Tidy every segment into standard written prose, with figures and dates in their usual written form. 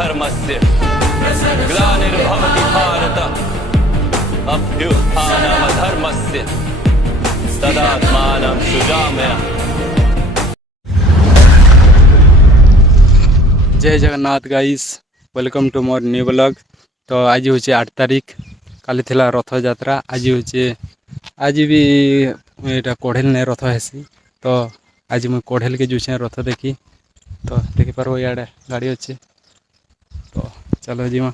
धर्मस्य ग्लानिर्भवति भारत अभ्युत्थानमधर्मस्य तदात्मानं सृजाम्यहम्। जय जगन्नाथ गाइस, वेलकम टू मोर न्यू ब्लॉग। तो आज हूँ 8 तारीख, काली थिला रथ यात्रा। आज हूँ आज भी यहाँ कोढ़ेल ने रथ हेसी। तो आज मुझे कोढ़ेल के जुछे रथ देखी। तो देखिपार इे गाड़ी अच्छे। तो चलो जीमा।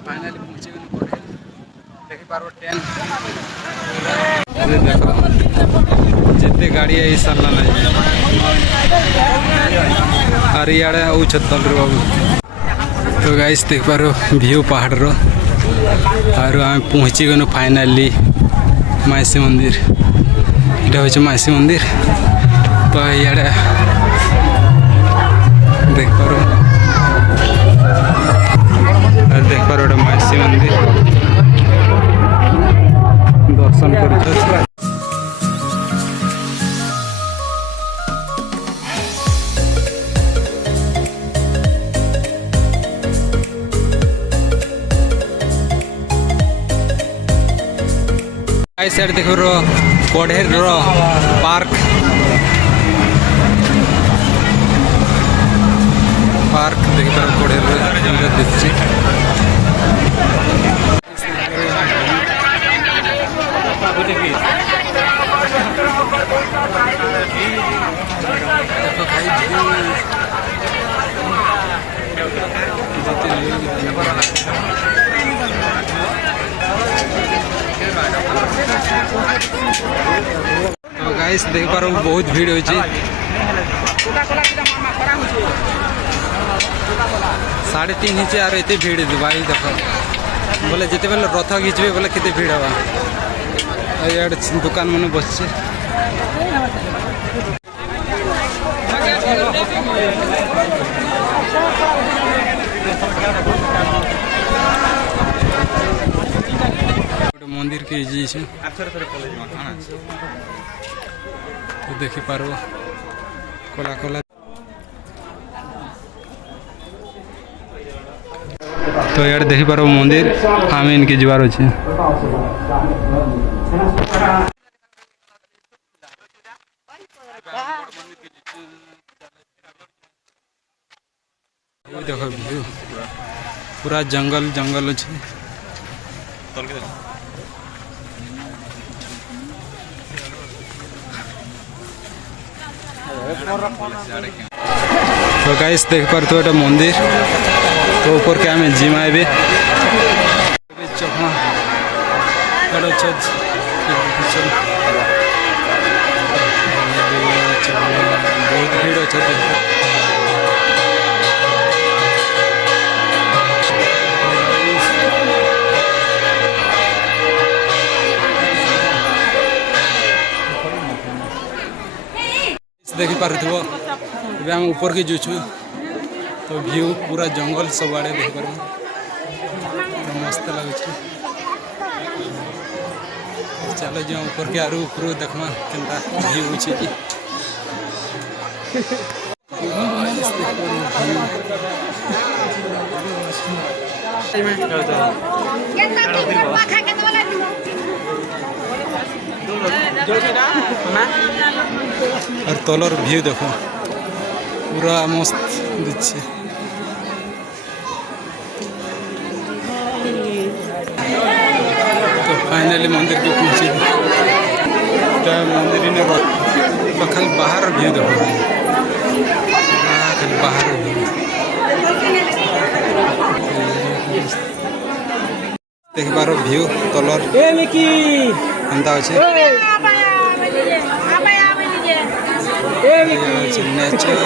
फाइनली पहुंचे जिते गाड़ी है सरला ना और इे छतल बाबू। तो गाइस देख पार व्यू पहाड़ रो और आम पहुँची गनु फाइनली माइसी मंदिर। यहाँ हूँ माइसी मंदिर। तो इे देख पार देख पार गोटे माइसी मंदिर दर्शन कर। साइड देखो कोढ़ेर पार्क देख पार कोढ़ेर दिखी। तो गाइस देख पार बहुत भीड़ हो 3:30 इंच और ये भीड़ भाई देख बोले जिते बेले रथ घिचबे बोले केते भीड़ हवा। ये दुकान मन बस मंदिर के जी तो देखी पार कला कला। तो यार देखी पार मंदिर आम इनके जबार अच्छे। देखो व्यू पूरा जंगल जंगल अच्छे। तो गाइस देख पार तो एटा मंदिर तो ऊपर के आम जिमा भी चखमा बहुत भीड़ अच्छे। देखी पार्थिव हम ऊपर की जुचु तो व्यू पूरा जंगल सब आड़े देख पार मस्त लगे। चलो जो ऊपर के आरु ऊपर देखमा केनता व्यू अच्छे कि और तलर व्यू देखो पूरा मस्त दिखे। तो फाइनली मंदिर को पहुंचे। मंदिर खाली बाहर व्यू देखो खाली बाहर व्यू देखबार व्यू तलर एंता अच्छे नेचर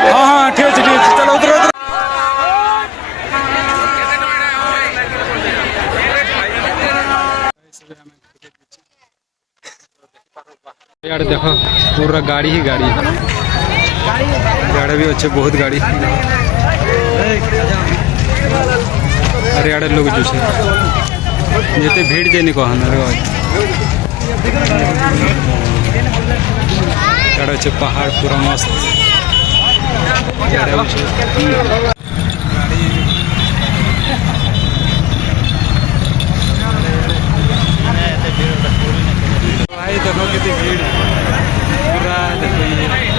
हाँ ठीक है चलो उधर यार देखो पूरा गाड़ी ही गाड़ी भी अच्छे बहुत गाड़ी अरे यार लोग जो जिते भीड़ जेनी कहन यार अच्छे पहाड़ पूरा मस्त भाई देखो कितनी भीड़ पूरा देखो ये